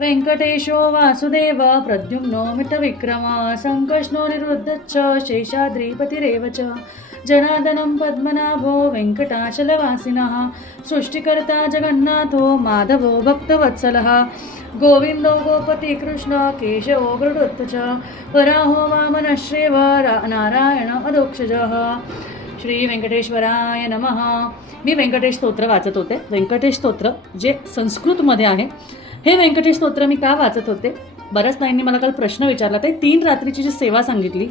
वेंकटेशो वासुदेव प्रद्युम्नो मितविक्रम संकष्णो निरुद्धश्च शेषाद्रिपतिरेव च जनार्दनं पद्मनाभो वेङ्कटाचलवासिनः सृष्टिकर्ता जगन्नाथो माधवो भक्तवत्सलः गोविन्दो गोपति कृष्ण केशवो गरुडोत्थ च वराहो वामनश्रेव नारायण अधोक्षजः. श्री व्यंकटेश्वराय नमः. मी व्यंकटेश स्तोत्र वाचत होते. व्यंकटेश स्तोत्र जे संस्कृतमध्ये आहे, हे व्यंकटेश स्तोत्र मी का वाचत होते? बऱ्याच ताईंनी मला काल प्रश्न विचारला. ते 3 रात्रीची जी सेवा सांगितली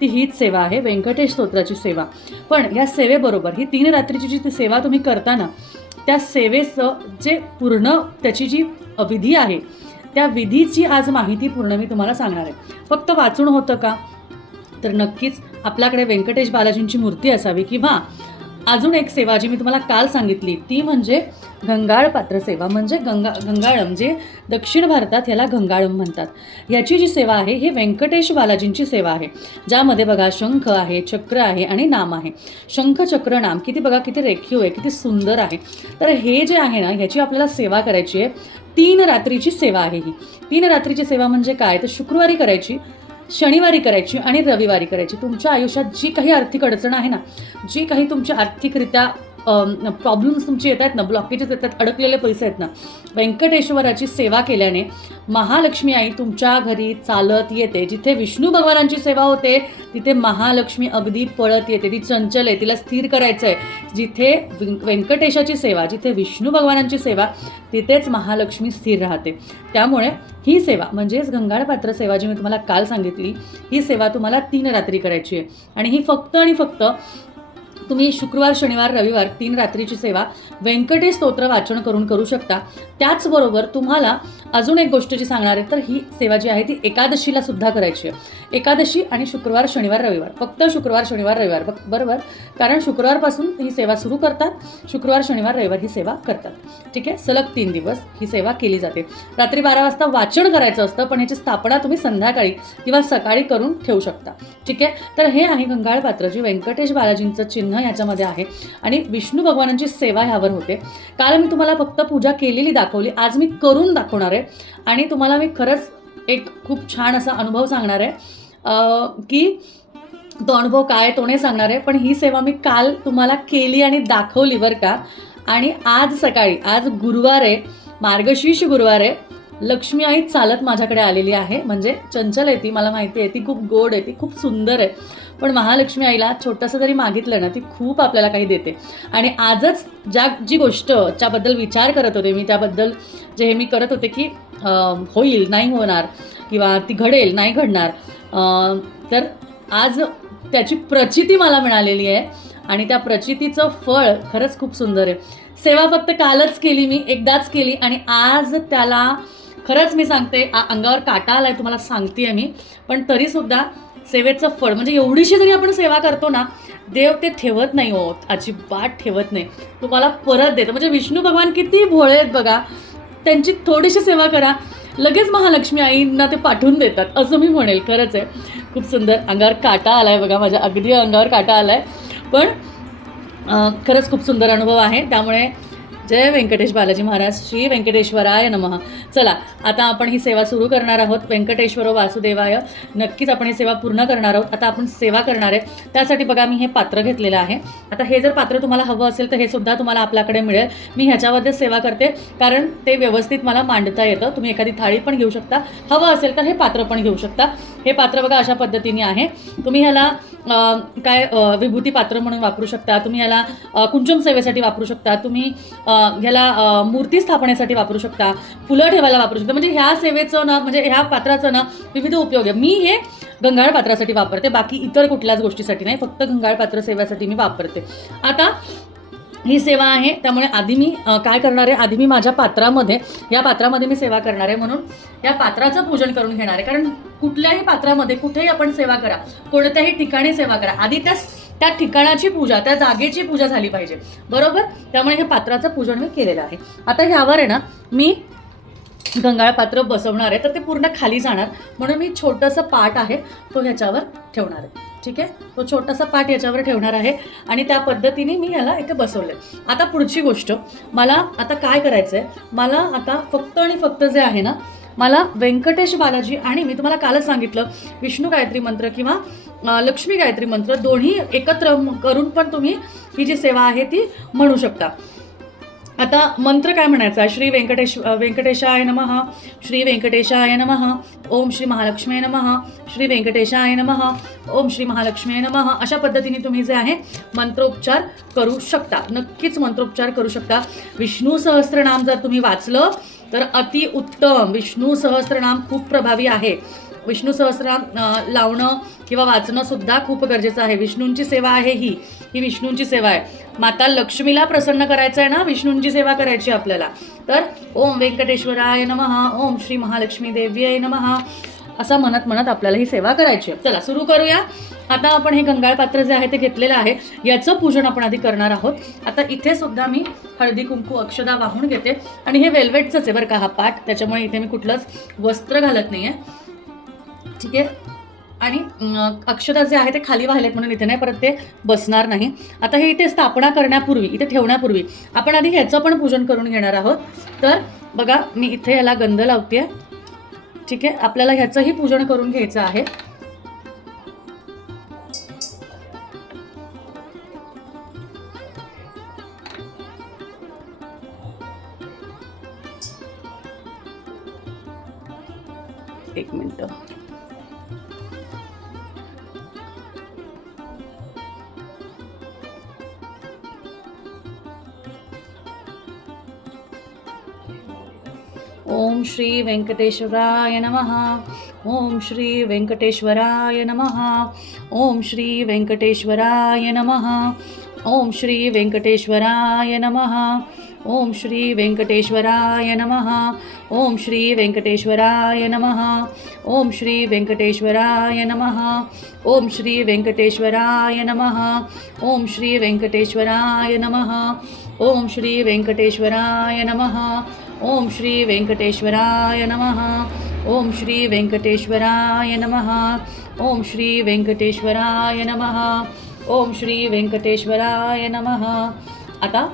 ती हीच सेवा आहे, व्यंकटेश स्तोत्राची सेवा. पण या सेवेबरोबर ही 3 रात्रीची जी सेवा तुम्ही करताना त्या सेवेचं जे पूर्ण त्याची जी विधी आहे त्या विधीची आज माहिती पूर्ण मी तुम्हाला सांगणार आहे. फक्त वाचून होतं का? तर नक्कीच आपल्याकडे व्यंकटेश बालाजींची मूर्ती असावी, किंवा अजून एक सेवा जी मी तुम्हाला काल सांगितली ती म्हणजे घंगाळ पात्र सेवा, म्हणजे गंगाळम, जे दक्षिण भारतात याला घंगाळम म्हणतात. याची जी सेवा आहे ही व्यंकटेश बालाजींची सेवा आहे, ज्यामध्ये बघा शंख आहे, चक्र आहे आणि नाम आहे. शंख चक्र नाम किती बघा, किती रेखीव आहे, किती सुंदर आहे. तर हे जे आहे ना, ह्याची आपल्याला सेवा करायची आहे. 3 रात्रीची सेवा आहे ही. 3 रात्रीची सेवा म्हणजे काय? तर शुक्रवारी करायची, शनिवारी करायची आणि रविवारी करायची. तुमच्या आयुष्यात जी काही आर्थिक अडचण आहे ना, जी काही तुमच्या आर्थिकरित्या प्रॉब्लेम्स तुमचे येत आहेत ना, ब्लॉकेजेस येतात, अडकलेले पैसे आहेत ना, व्यंकटेश्वराची सेवा केल्याने महालक्ष्मी आई तुमच्या घरी चालत येते. जिथे विष्णू भगवानांची सेवा होते तिथे महालक्ष्मी अगदी पळत येते. ती चंचल आहे, तिला स्थिर करायचं आहे. जिथे व्यंकटेशाची सेवा, जिथे विष्णू भगवानांची सेवा, तिथेच महालक्ष्मी स्थिर राहते. त्यामुळे ही सेवा म्हणजेच घंगाळपात्र सेवा जी मी तुम्हाला काल सांगितली, ही सेवा तुम्हाला 3 रात्री करायची आहे. आणि ही फक्त आणि फक्त तुम्ही शुक्रवार, शनिवार, रविवार 3 रात्रीची सेवा व्यंकटेश स्तोत्र वाचन करून करू शकता. त्याचबरोबर तुम्हाला अजून एक गोष्ट जी सांगणार आहे, तर ही सेवा जी आहे ती एकादशीला सुद्धा करायची आहे. एकादशी आणि शुक्रवार, शनिवार, रविवार, फक्त शुक्रवार, शनिवार, रविवार, बरोबर. कारण शुक्रवारपासून ही सेवा सुरू करतात, शुक्रवार, शनिवार, रविवार ही सेवा करतात. ठीक आहे, सलग 3 दिवस ही सेवा केली जाते. रात्री 12 वाजता वाचन करायचं असतं, पण याची स्थापना तुम्ही संध्याकाळी किंवा सकाळी करून ठेवू शकता. ठीक आहे, तर हे आहे घंगाळपात्र, जी व्यंकटेश बालाजींचं चिन्ह याच्यामध्ये आहे आणि विष्णू भगवानांची सेवा ह्यावर होते. काल मी तुम्हाला फक्त पूजा केलेली दाखवली, आज मी करून दाखवणार आहे आणि तुम्हाला मी खरंच एक खूप छान असा अनुभव सांगणार आहे. की तो अनुभव काय तो नाही सांगणार आहे, पण ही सेवा मी काल तुम्हाला केली आणि दाखवली बरं का. आणि आज सकाळी, आज गुरुवार आहे, मार्गशीर्ष गुरुवार आहे, लक्ष्मी आई चालत माझ्याकडे आलेली आहे. म्हणजे चंचल आहे ती, मला माहिती आहे, ती खूप गोड आहे, ती खूप सुंदर आहे. पण महालक्ष्मी आईला छोटंसं जरी मागितलं ना, ती खूप आपल्याला काही देते. आणि आजच जी गोष्ट ज्याबद्दल विचार करत होते मी, त्याबद्दल जे मी करत होते की होईल, नाही होणार, किंवा ती घडेल, नाही घडणार, तर आज त्याची प्रचिती मला मिळालेली आहे आणि त्या प्रचितीचं फळ खरंच खूप सुंदर आहे. सेवा फक्त कालच केली मी, एकदाच केली, आणि आज त्याला खरंच मी सांगते अंगावर काटा आला आहे, तुम्हाला सांगते आहे मी. पण तरीसुद्धा सेवेचं फळ म्हणजे एवढीशी जरी आपण सेवा करतो ना, देव ते ठेवत नाही हो, अजिबात ठेवत नाही, तुम्हाला परत देतं. म्हणजे विष्णू भगवान किती भोळे आहेत बघा, त्यांची थोडीशी सेवा करा, लगेच महालक्ष्मी आईंना ते पाठवून देतात, असं मी म्हणेल. खरंच आहे, खूप सुंदर. अंगावर काटा आला आहे बघा, माझ्या अगदी अंगावर काटा आला आहे. पण खरंच खूप सुंदर अनुभव आहे. त्यामुळे जय व्यंकटेश बालाजी महाराज. श्री व्यंकटेश्वराय नमः. चला, आता आपण ही सेवा सुरू करणार आहोत. व्यंकटेश्वरो वासुदेवाय. नक्कीच आपण ही सेवा पूर्ण करणार आहोत. आता आपण सेवा करणार आहे, त्यासाठी बघा मी हे पात्र घेतलेलं आहे. आता हे जर पात्र तुम्हाला हवं असेल तर हे सुद्धा तुम्हाला आपल्याकडे मिळेल. मी ह्याच्यामध्ये सेवा करते कारण ते व्यवस्थित मला मांडता येतं. तुम्ही एखादी थाळी पण घेऊ शकता, हवं असेल तर हे पात्र पण घेऊ शकता. हे पात्र बघा अशा पद्धतीने आहे. तुम्ही ह्याला विभूती पात्र म्हणून वापरू शकता, तुम्ही ह्याला कुंचम सेवेसाठी वापरू शकता, तुम्ही ह्याला मूर्ती स्थापनेसाठी वापरू शकता, फुलं ठेवायला वापरू शकता. म्हणजे ह्या सेवेचं ना, म्हणजे ह्या पात्राचं ना विविध उपयोग आहे. मी हे घंगाळ पात्रासाठी वापरते, बाकी इतर कुठल्याच गोष्टीसाठी नाही, फक्त घंगाळ पात्र सेवेसाठी मी वापरते. आता ही सेवा आहे. त्यामुळे आधी मी काय करणार आहे, आधी मी माझ्या पात्रामध्ये, या पात्रामध्ये मी सेवा करणार आहे. म्हणून या पात्राचं पूजन करून घेणार आहे. कारण कुठल्याही पात्रामध्ये कुठेही आपण सेवा करा, कोणत्याही ठिकाणी सेवा करा, आधी त्या ठिकाणाची पूजा, त्या जागेची पूजा झाली पाहिजे, बरोबर. त्यामुळे हे पात्राचं पूजन मी केलेलं आहे. आता ह्यावर आहे ना मी गंगाळ पात्र बसवणार आहे, तर ते पूर्ण खाली जाणार, म्हणून मी छोटंसं पाट आहे तो ह्याच्यावर ठेवणार आहे. ठीक आहे, तो छोटासा पाट याच्यावर ठेवणार आहे आणि त्या पद्धतीने मी ह्याला इथे बसवले. आता पुढची गोष्ट, मला आता काय करायचं आहे, मला आता फक्त आणि फक्त जे आहे ना, मला व्यंकटेश बालाजी आणि मी तुम्हाला कालच सांगितलं विष्णू गायत्री मंत्र किंवा लक्ष्मी गायत्री मंत्र दोन्ही एकत्र करून पण तुम्ही ही जी सेवा आहे ती म्हणू शकता. आता मंत्र काय म्हणायचा, श्री व्यंकटेशाय नमः, श्री व्यंकटेशाय नमः, ओम श्री महालक्ष्मी नमः, श्री व्यंकटेशाय नमः, ओम श्री महालक्ष्मी नमः. अशा पद्धतीने तुम्ही जे आहे मंत्रोपचार करू शकता, नक्कीच मंत्रोपचार करू शकता. विष्णू सहस्त्रनाम जर तुम्ही वाचलं तर अतिउत्तम. विष्णू सहस्त्रनाम खूप प्रभावी आहे. विष्णू सहस्रनाम लावणं किंवा वाचणं सुद्धा खूप गरजेचं आहे. विष्णूंची सेवा आहे ही विष्णूंची सेवा आहे. माता लक्ष्मीला प्रसन्न करायचं आहे ना, विष्णूंची सेवा करायची आपल्याला. तर ओम व्यंकटेश्वराय नमः, ओम श्री महालक्ष्मी देव्यै नमः असं म्हणत आपल्याला ही सेवा करायची आहे. चला सुरू करूया. आता आपण हे गंगाळ पात्र जे आहे ते घेतलेलं आहे, याचं पूजन आपण आधी करणार आहोत. आता इथे सुद्धा मी हळदी कुंकू अक्षदा वाहून घेते आणि हे वेल्वेटचंच आहे बरं का हा पाट, त्याच्यामुळे इथे मी कुठलंच वस्त्र घालत नाही आहे. ठीक आहे, आणि अक्षता जे आहे ते खाली वाहिलेत म्हणून इथे नाही, परत ते बसणार नाही. आता हे इथे स्थापना करण्यापूर्वी, इथे ठेवण्यापूर्वी आपण आधी ह्याचं पण पूजन करून घेणार आहोत. तर बघा मी इथे याला गंध लावते. ठीक आहे, आपल्याला ह्याचंही पूजन करून घ्यायचं आहे. एक मिनिट. ओम श्री वेंकटेश्वराय नमः, ओम श्री वेंकटेश्वराय नमः, ओम श्री वेंकटेश्वराय नमः, ओम श्री वेंकटेश्वराय नमः, ओम श्री वेंकटेश्वराय नमः, ओम श्री वेंकटेश्वराय नमः, ओम श्री वेंकटेश्वराय नमः, ओम श्री वेंकटेश्वराय नमः, ओम श्री वेंकटेश्वराय नमः, ओम श्री वेंकटेश्वराय नमः, ओम श्री वेंकटेश्वराय नमः, ओम श्री वेंकटेश्वराय नमः, ओम श्री वेंकटेश्वराय नमः, ओम श्री वेंकटेश्वराय नमः. आता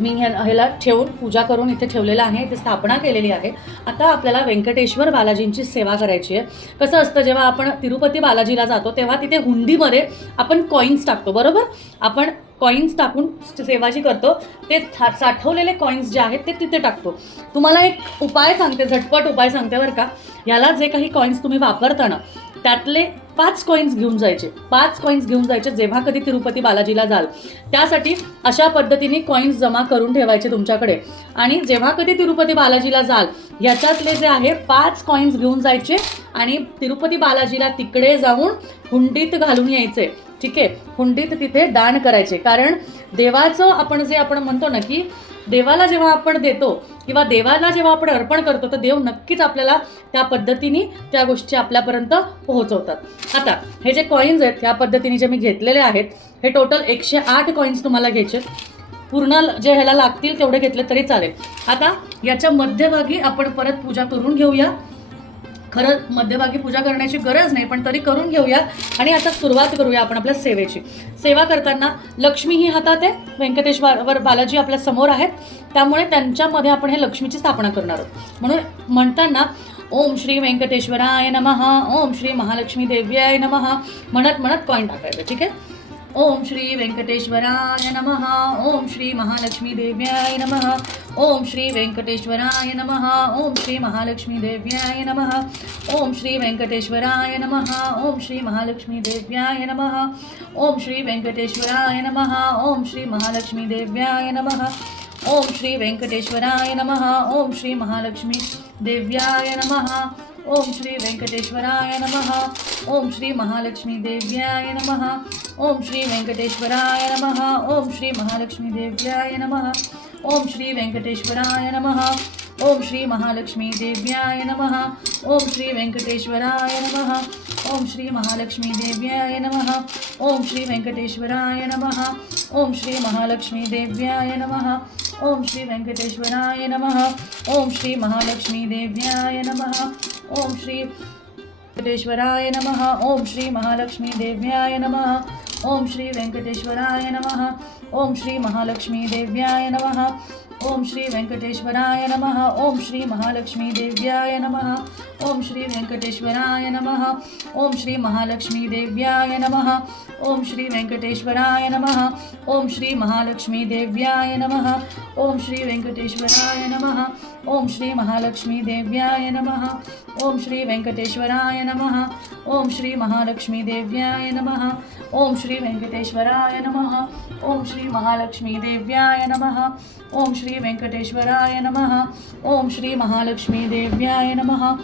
मी ह्याला ठेवून पूजा करून इथे ठेवलेलं आहे, इथे स्थापना केलेली आहे. आता आपल्याला व्यंकटेश्वर बालाजींची सेवा करायची आहे. कसं असतं, जेव्हा आपण तिरुपती बालाजीला जातो तेव्हा तिथे हुंडीमध्ये आपण कॉईन्स टाकतो, बरोबर. आपण कॉईन्स टाकून सेवा जी करतो ते साठवलेले कॉईन्स जे आहेत ते तिथे टाकतो. तुम्हाला एक उपाय सांगते, झटपट उपाय सांगते बरं का. याला जे काही कॉईन्स तुम्ही वापरता ना त्यातले 5 कॉईन्स घेऊन जायचे, 5 कॉईन्स घेऊन जायचे जेव्हा कधी तिरुपती बालाजीला जाल. त्यासाठी अशा पद्धतीने कॉईन्स जमा करून ठेवायचे तुमच्याकडे, आणि जेव्हा कधी तिरुपती बालाजीला जाल ह्याच्यातले जे आहे 5 कॉईन्स घेऊन जायचे आणि तिरुपती बालाजीला तिकडे जाऊन हुंडीत घालून यायचे. ठीक आहे, हुंडीत तिथे दान करायचे. कारण देवाचं आपण म्हणतो ना की देवाला जेव्हा आपण देतो किंवा देवाला जेव्हा आपण अर्पण करतो तर देव नक्कीच आपल्याला त्या पद्धतीने त्या गोष्टी आपल्यापर्यंत पोहोचवतात. आता हे जे कॉईन्स आहेत त्या पद्धतीने जे मी घेतलेले आहेत, हे टोटल 108 कॉईन्स तुम्हाला घ्यायचे. पूर्ण जे ह्याला लागतील तेवढे घेतले तरी चालेल. आता याच्या मध्यभागी आपण परत पूजा करून घेऊया. खरं मध्यभागी पूजा करण्याची गरज नाही, पण तरी करून घेऊया. आणि आता सुरुवात करूया आपण आपल्या सेवेची. सेवा करताना लक्ष्मी ही हातात आहे, व्यंकटेश्वर बालाजी आपल्या समोर आहेत, त्यामुळे त्यांच्यामध्ये आपण हे लक्ष्मीची स्थापना करणार आहोत. म्हणून म्हणताना ओम श्री व्यंकटेश्वराय नमः, ओम श्री महालक्ष्मी देव्याय नमः म्हणत कॉईन टाकायचं. ठीक आहे, ओम श्री वेंकटेश्वराय नमः, ओम श्री महालक्ष्मी देव्याय नमः, ओम श्री वेंकटेश्वराय नमः, ओम श्री महालक्ष्मी देव्याय नमः, ओम श्री वेंकटेश्वराय नमः, ओम श्री महालक्ष्मी देव्याय नमः, ओम श्री वेंकटेश्वराय नमः, ओम श्री महालक्ष्मी देव्याय नमः, ओम श्री वेंकटेश्वराय नमः, ओम श्री महालक्ष्मी देव्याय नमः, ओम श्री वेंकटेश्वराय नमः, ओम श्री महालक्ष्मी देव्याय नमः, ओम श्री वेंकटेश्वराय नमः. ओम श्री महालक्ष्मी देव्याय नमः. ओम श्री वेंकटेश्वराय नमः. ओम श्री महालक्ष्मी देव्याय नमः. ओम श्री वेंकटेश्वराय नमः. ओम श्री महालक्ष्मी देव्याय नमः. ओम श्री वेंकटेश्वराय नमः. ओम श्री महालक्ष्मी देव्याय नमः. ओम श्री वेंकटेश्वराय नमः. ओम श्री महालक्ष्मी देव्याय नमः. ओम श्री वेंकटेश्वराय नमः. ओम श्री महालक्ष्मी देव्याय नमः. ओम श्री वेंकटेश्वराय नमः. ओम श्री महालक्ष्मी देव्याय नमः. ओम श्री वेंकटेश्वराय नमः. ओम श्री महालक्ष्मी देव्याय नमः. ओम श्री वेंकटेश्वराय नमः. ओम श्री महालक्ष्मी देव्याय नमः. ओम श्री वेंकटेश्वराय नमः. ओम श्री महालक्ष्मी देव्याय नमः. ओम श्री वेंकटेश्वराय नमः. ओम श्री महालक्ष्मी देव्याय नमः. ओम श्री वेंकटेश्वराय नमः. ओम श्री महालक्ष्मी देव्याय नमः. ओम श्री वेंकटेश्वराय नमः. ओम श्री महालक्ष्मी देव्याय नमः. ओम श्री वेंकटेश्वराय नमः. ओम श्री महालक्ष्मी देव्याय नमः.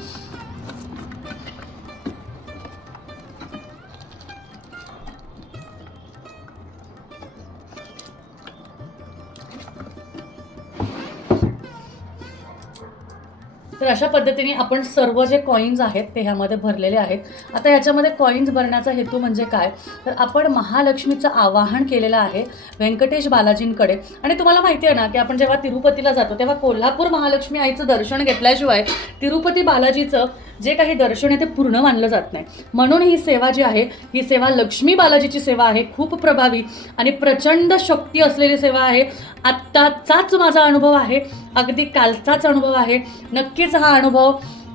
तर अशा पद्धतीने आपण सर्व जे कॉईन्स आहेत ते ह्यामध्ये भरलेले आहेत. आता ह्याच्यामध्ये कॉईन्स भरण्याचा हेतू म्हणजे काय, तर आपण महालक्ष्मीचं आवाहन केलेलं आहे व्यंकटेश बालाजींकडे. आणि तुम्हाला माहिती आहे ना की आपण जेव्हा तिरुपतीला जातो तेव्हा कोल्हापूर महालक्ष्मी आईचं दर्शन घेतल्याशिवाय तिरुपती बालाजीचं जे काही दर्शन आहे ते पूर्ण मानलं जात नाही. म्हणून ही सेवा जी आहे ही सेवा लक्ष्मी बालाजीची सेवा आहे. खूप प्रभावी आणि प्रचंड शक्ती असलेली सेवा आहे. आत्ताचाच माझा अनुभव आहे, अगदी कालचाच अनुभव आहे. नक्कीच हा अनुभव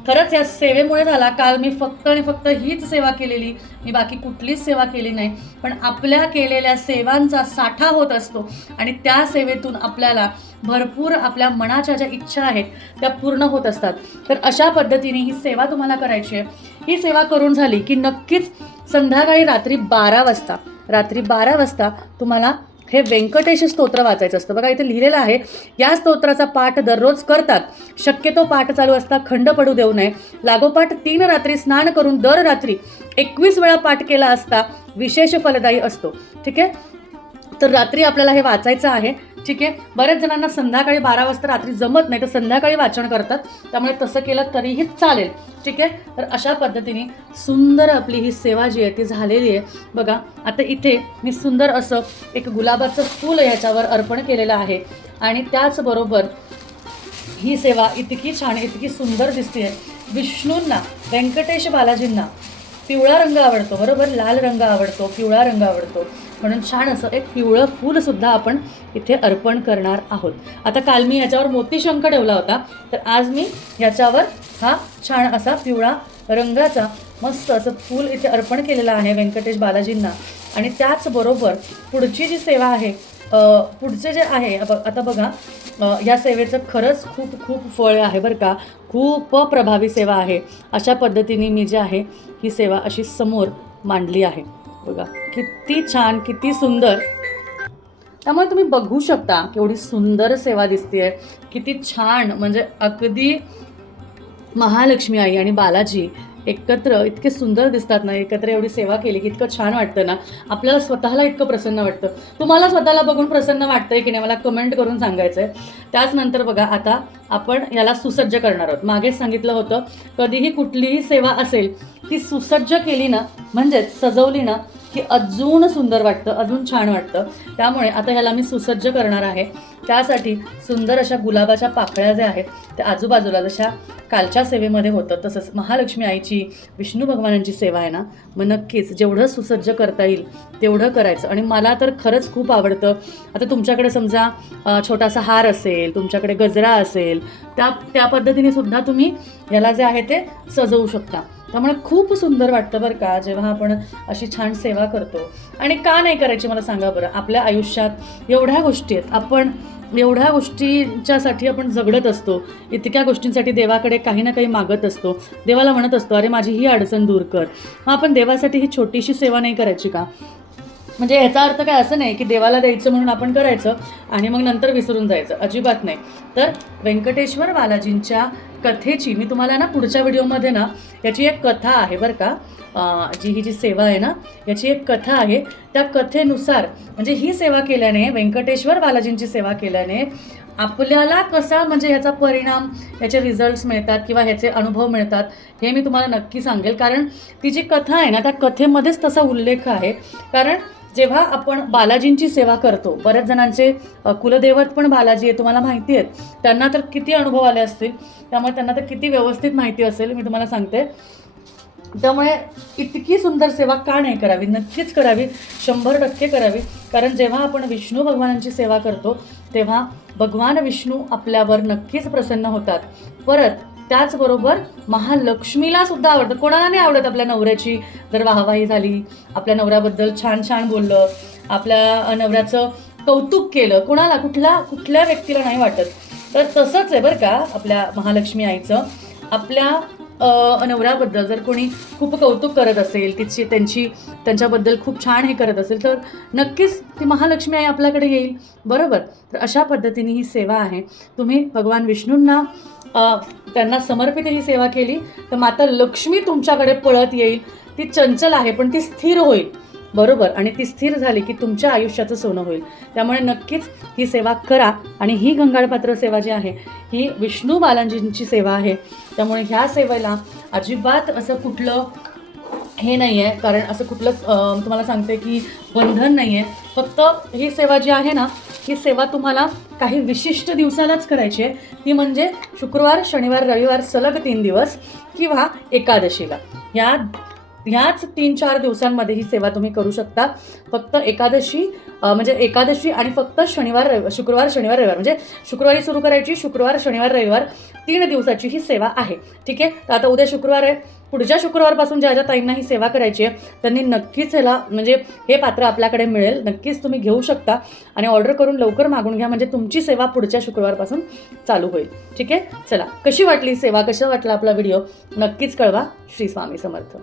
खरंच या सेवेमुळे झाला. काल मी फक्त आणि फक्त हीच सेवा केलेली, मी बाकी कुठलीच सेवा केली नाही. पण आपल्या केलेल्या सेवांचा साठा होत असतो आणि त्या सेवेतून आपल्याला भरपूर आपल्या मनाच्या ज्या इच्छा आहेत त्या पूर्ण होत असतात. तर अशा पद्धतीने ही सेवा तुम्हाला करायची आहे. ही सेवा करून झाली की नक्कीच संध्याकाळी रात्री 12 वाजता तुम्हाला हे व्यंकटेश स्तोत्र वाचायचं असतं. बघा इथे लिहिलेलं आहे, या स्तोत्राचा पाठ दररोज करतात. शक्यतो पाठ चालू असता खंड पडू देऊ नये. लागोपाठ 3 रात्री स्नान करून दर रात्री 21 वेळा पाठ केला असता विशेष फलदायी असतो. ठीक आहे, तर रात्री आपल्याला हे वाचायचं आहे. ठीक आहे, बऱ्याच जणांना संध्याकाळी 12 वाजता रात्री जमत नाही तर संध्याकाळी वाचन करतात, त्यामुळे तसं केलं तरीही चालेल. ठीक आहे, तर अशा पद्धतीने सुंदर आपली ही सेवा जी आहे ती झालेली आहे. बघा आता इथे मी सुंदर असं एक गुलाबाचं फूल ह्याच्यावर अर्पण केलेलं आहे आणि त्याचबरोबर ही सेवा इतकी छान इतकी सुंदर दिसते. विष्णूंना व्यंकटेश बालाजींना पिवळा रंग आवडतो, बरोबर, लाल रंग आवडतो, पिवळा रंग आवडतो, म्हणून छान असं एक पिवळं फूलसुद्धा आपण इथे अर्पण करणार आहोत. आता काल मी याच्यावर मोतीशंख ठेवला होता, तर आज मी याच्यावर हा छान असा पिवळा रंगाचा मस्त असं फूल इथे अर्पण केलेलं आहे व्यंकटेश बालाजींना. आणि त्याचबरोबर पुढची जी सेवा आहे, पुढचे जे आहे आता बघा, या सेवेचं खरंच खूप खूप फळ आहे बरं का, खूप प्रभावी सेवा आहे. अशा पद्धतीने मी जे आहे ही सेवा अशी समोर मांडली आहे. बघा किती छान किती सुंदर. त्यामुळे तुम्ही बघू शकता केवढी सुंदर सेवा दिसते, किती छान. म्हणजे अगदी महालक्ष्मी आई आणि बालाजी एकत्र इतके सुंदर दिसतात ना, एकत्र एवढी सेवा केली की इतकं छान वाटतं ना, आपल्याला स्वतःला इतकं प्रसन्न वाटतं. तुम्हाला स्वतःला बघून प्रसन्न वाटतंय की नाही मला कमेंट करून सांगायचं आहे. त्याचनंतर बघा आता आपण याला सुसज्ज करणार आहोत. मागेच सांगितलं होतं कधीही कुठलीही सेवा असेल ती सुसज्ज केली ना, म्हणजेच सजवली ना की अजून सुंदर वाटतं, अजून छान वाटतं. त्यामुळे आता ह्याला मी सुसज्ज करणार आहे. त्यासाठी सुंदर अशा गुलाबाच्या पाकळ्या ज्या आहेत त्या आजूबाजूला जशा कालच्या सेवेमध्ये होतं तसंच महालक्ष्मी आईची विष्णू भगवानांची सेवा आहे ना, मग नक्कीच जेवढं सुसज्ज करता येईल तेवढं करायचं. आणि मला तर खरंच खूप आवडतं. आता तुमच्याकडे समजा छोटासा हार असेल, तुमच्याकडे गजरा असेल, त्या पद्धतीने सुद्धा तुम्ही याला जे आहे ते सजवू शकता. त्यामुळे खूप सुंदर वाटतं बरं का जेव्हा आपण अशी छान सेवा करतो. आणि का नाही करायची मला सांगा बरं. आपल्या आयुष्यात एवढ्या गोष्टी आहेत, आपण एवढ्या गोष्टींच्यासाठी आपण झगडत असतो, इतक्या गोष्टींसाठी देवाकडे काही ना काही मागत असतो, देवाला म्हणत असतो अरे माझी ही अडचण दूर कर. मग आपण देवासाठी ही छोटीशी सेवा नाही करायची का? म्हणजे ह्याचा अर्थ काय असं नाही की देवाला द्यायचं म्हणून आपण करायचं आणि मग नंतर विसरून जायचं, अजिबात नाही. तर व्यंकटेश्वर बालाजींच्या कथेची मी तुम्हाला ना पुढच्या व्हिडिओमध्ये ना याची एक कथा आहे बरं का, ही जी सेवा आहे ना याची एक कथा आहे. त्या कथेनुसार म्हणजे ही सेवा केल्याने, व्यंकटेश्वर बालाजींची सेवा केल्याने आपल्याला कसा म्हणजे ह्याचा परिणाम, ह्याचे रिझल्ट्स मिळतात किंवा ह्याचे अनुभव मिळतात हे मी तुम्हाला नक्की सांगेल. कारण ती जी कथा आहे ना त्या कथेमध्येच तसा उल्लेख आहे. कारण जेव्हा आपण बालाजींची सेवा करतो, बऱ्याच जणांचे कुलदैवत पण बालाजी आहे, तुम्हाला माहिती आहेत. त्यांना तर किती अनुभव आले असतील, त्यामुळे त्यांना तर किती व्यवस्थित माहिती असेल, मी तुम्हाला सांगते. त्यामुळे इतकी सुंदर सेवा का नाही करावी, नक्कीच करावी, 100% करावी. कारण जेव्हा आपण विष्णू भगवानांची सेवा करतो तेव्हा भगवान विष्णू आपल्यावर नक्कीच प्रसन्न होतात. परत त्याचबरोबर महालक्ष्मीला सुद्धा आवडतं. कोणाला नाही आवडत आपल्या नवऱ्याची जर वाहवाही झाली, आपल्या नवऱ्याबद्दल छान छान बोललं, आपल्या नवऱ्याचं कौतुक केलं, कोणाला कुठल्या व्यक्तीला नाही वाटत. तर तसंच आहे बरं का आपल्या महालक्ष्मी आईचं. आपल्या नवऱ्याबद्दल जर कोणी खूप कौतुक करत असेल, त्यांच्याबद्दल खूप छान हे करत असेल तर नक्कीच ती महालक्ष्मी आई आपल्याकडे येईल, बरोबर. तर अशा पद्धतीने ही सेवा आहे. तुम्ही भगवान विष्णूंना त्यांना समर्पित ही सेवा केली तर माता लक्ष्मी तुमच्याकडे पळत येईल. ती चंचल आहे पण ती स्थिर होईल, बरोबर. आणि ती स्थिर झाली की तुमच्या आयुष्याचं सोनं होईल. त्यामुळे नक्कीच ही सेवा करा. आणि ही गंगाळपात्र सेवा जी आहे ही विष्णू बालाजींची सेवा आहे. त्यामुळे ह्या सेवेला अजिबात असं कुठलं हे नाही आहे, कारण असं कुठलं तुम्हाला सांगते की बंधन नाही आहे. फक्त ही सेवा जी आहे ना ही सेवा तुम्हाला काही विशिष्ट दिवसालाच करायची आहे. ती म्हणजे शुक्रवार, शनिवार, रविवार सलग 3 दिवस किंवा एकादशीला. ह्याच 3-4 दिवसांमध्ये ही सेवा तुम्ही करू शकता. फक्त एकादशी म्हणजे एकादशी आणि फक्त शुक्रवार, शनिवार, रविवार म्हणजे शुक्रवारी सुरू करायची, शुक्रवार, शनिवार, रविवार 3 दिवसाची ही सेवा आहे. ठीक आहे. तर आता उद्या शुक्रवार आहे, पुढच्या शुक्रवारपासून ज्या ताईंना ही सेवा करायची आहे त्यांनी नक्कीच ह्याला म्हणजे हे पात्र आपल्याकडे मिळेल. नक्कीच तुम्ही घेऊ शकता आणि ऑर्डर करून लवकर मागून घ्या म्हणजे तुमची सेवा पुढच्या शुक्रवारपासून चालू होईल. ठीक आहे. चला, कशी वाटली सेवा, कसा वाटला आपला व्हिडिओ नक्कीच कळवा. श्री स्वामी समर्थ.